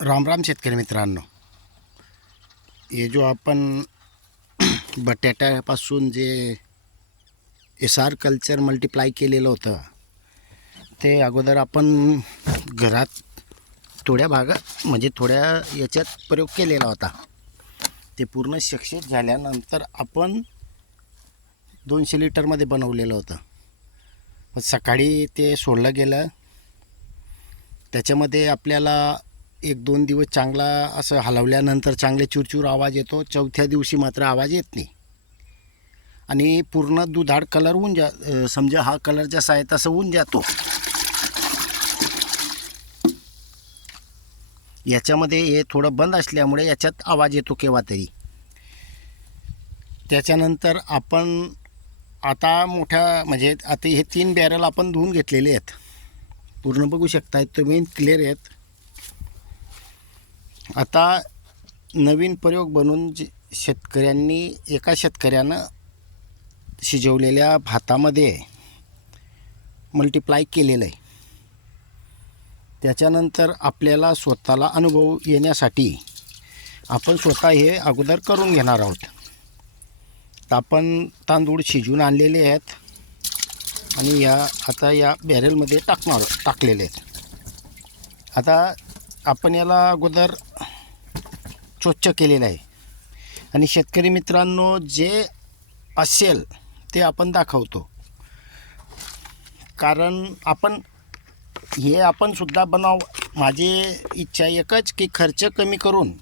राम राम शेतकरी मित्रांनो. हे जो आपण बटाट्यापासून जे एस आर कल्चर मल्टिप्लाय केलेलं होतं ते अगोदर आपण घरात थोड्या भागात म्हणजे थोड्या याच्यात प्रयोग केलेला होता. ते पूर्ण शिक्षित झाल्यानंतर आपण दोनशे लिटरमध्ये बनवलेलं होतं. मग सकाळी ते सोडलं गेलं. त्याच्यामध्ये आपल्याला एक दोन दिवस चांगला असं हलवल्यानंतर चांगले चुरचूर आवाज येतो चौथ्या दिवशी मात्र आवाज येत नाही. आणि पूर्ण दुधाड कलर होऊन जा समजा हा कलर जसा आहे तसं होऊन जातो. याच्यामध्ये हे थोडं बंद असल्यामुळे याच्यात आवाज येतो केव्हा तरी. त्याच्यानंतर आपण आता मोठ्या म्हणजे आता हे तीन बॅरल आपण धुवून घेतलेले आहेत. पूर्ण बघू शकताय तुम्ही क्लिअर आहेत. आता नवीन प्रयोग बनवून जे शेतकऱ्यांनी एका शेतकऱ्यानं शिजवलेल्या भातामध्ये मल्टिप्लाय केलेलं आहे. त्याच्यानंतर आपल्याला स्वतःला अनुभव येण्यासाठी आपण स्वतः हे अगोदर करून घेणार आहोत. तर आपण तांदूळ शिजवून आणलेले आहेत आणि या आता या बॅरेलमध्ये टाकणार टाकलेले आहेत. आता आपण याला अगोदर स्वच्छ केलेलं आहे आणि शेतकरी मित्रांनो जे असेल ते आपण दाखवतो. कारण आपण हे आपण सुद्धा बनाव माझी इच्छा एकच की खर्च कमी करून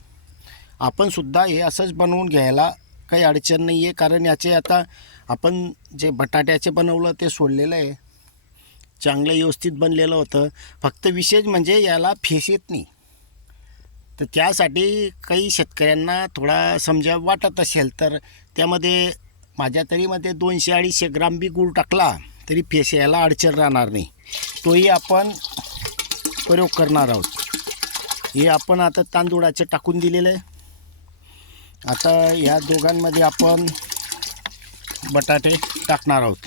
आपणसुद्धा हे असंच बनवून घ्यायला काही अडचण नाही आहे कारण याचे आता आपण जे बटाट्याचे बनवलं ते सोडलेलं आहे. चांगलं व्यवस्थित बनलेलं होतं. फक्त विशेष म्हणजे याला फेस येत नाही. तर त्यासाठी काही शेतकऱ्यांना थोडा समजा वाटत असेल तर त्यामध्ये माझ्या तरी मध्ये दोनशे अडीचशे ग्राम बी गूळ टाकला तरी फेस यायला अडचण राहणार नाही. तोही आपण प्रयोग करणार आहोत. हे आपण आता तांदूळाचे टाकून दिलेलं आहे. आता या दोघांमध्ये आपण बटाटे टाकणार आहोत.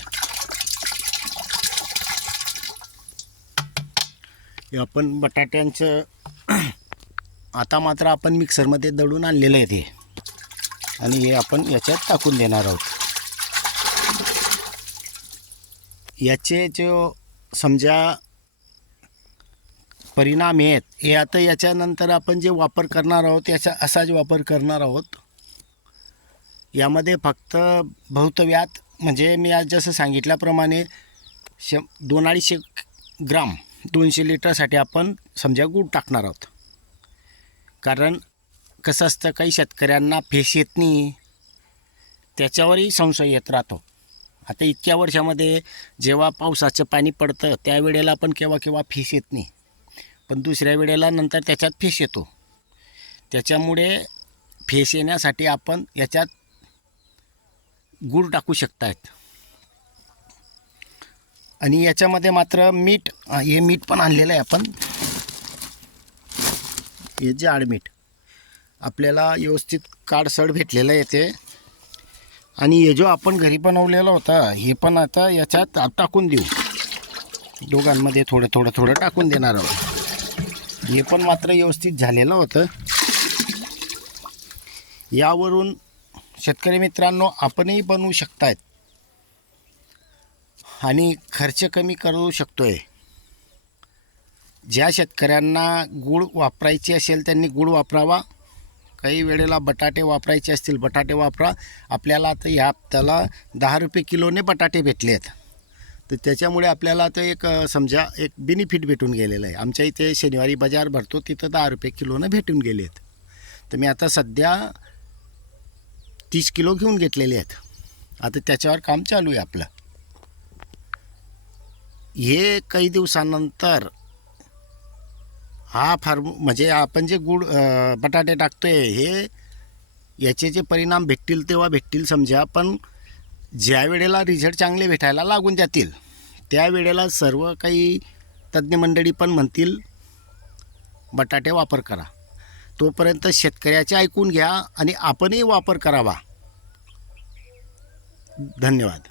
हे आपण बटाट्यांचं आता मात्र आपण मिक्सरमध्ये दळून आणलेलं आहे ते. आणि हे आपण याच्यात टाकून देणार आहोत. याचे जो समजा परिणाम आहेत हे आता याच्यानंतर आपण जे वापर करणार आहोत याचा असाच वापर करणार आहोत यामध्ये फक्त भौतव्यात म्हणजे मी आज जसं सांगितल्याप्रमाणे श दोन अडीचशे ग्राम दोनशे लिटरसाठी आपण समजा गूळ टाकणार आहोत. कारण कसं असतं काही शेतकऱ्यांना फेस येत नाही. त्याच्यावरही संशय येत राहतो. आता इतक्या वर्षामध्ये जेव्हा पावसाचं पाणी पडतं त्यावेळेला पण केव्हा केव्हा फेस येत नाही. पण दुसऱ्या वेळेला नंतर त्याच्यात फेस येतो. त्याच्यामुळे फेस येण्यासाठी आपण याच्यात गूळ टाकू शकतायत. आणि याच्यामध्ये मात्र मीठ हे मीठ पण आणलेलं आहे आपण. हे जे मीठ आपल्याला व्यवस्थित काडसड भेटलेलं येते आणि हे जो आपण घरी बनवलेला होता हे पण आता याच्यात टाकून देऊ. दोघांमध्ये थोडं थोडं थोडं टाकून देणार आहोत. हे पण मात्र व्यवस्थित झालेलं होतं. यावरून शेतकरी मित्रांनो आपणही बनवू शकतायत. आणि खर्च कमी करू शकतो आहे ज्या शेतकऱ्यांना गूळ वापरायची असेल त्यांनी गूळ वापरावा. काही वेळेला बटाटे वापरायचे असतील बटाटे वापरा. आपल्याला आता ह्या हप्त्याला दहा रुपये किलोने बटाटे भेटले आहेत. तर त्याच्यामुळे आपल्याला आता एक समजा एक बेनिफिट भेटून गेलेलं आहे. आमच्या इथे शनिवारी बाजार भरतो तिथं दहा रुपये किलोनं भेटून गेले आहेत. तर मी आता सध्या तीस किलो घेऊन घेतलेले आहेत. आता त्याच्यावर काम चालू आहे आपलं. हे काही दिवसानंतर हा फार म्हणजे आपण जे गुड बटाटे बटाटे टाकतोय हे याचे जे परिणाम भेटतील तेव्हा भेटतील समजा पण ज्या वेळेला रिझल्ट चांगले भेटायला लागून जातील त्यावेळेला सर्व काही तज्ज्ञ मंडळी पण म्हणतील बटाटे वापर करा. तोपर्यंत शेतकऱ्याचे ऐकून घ्या आणि आपणही वापर करावा. धन्यवाद.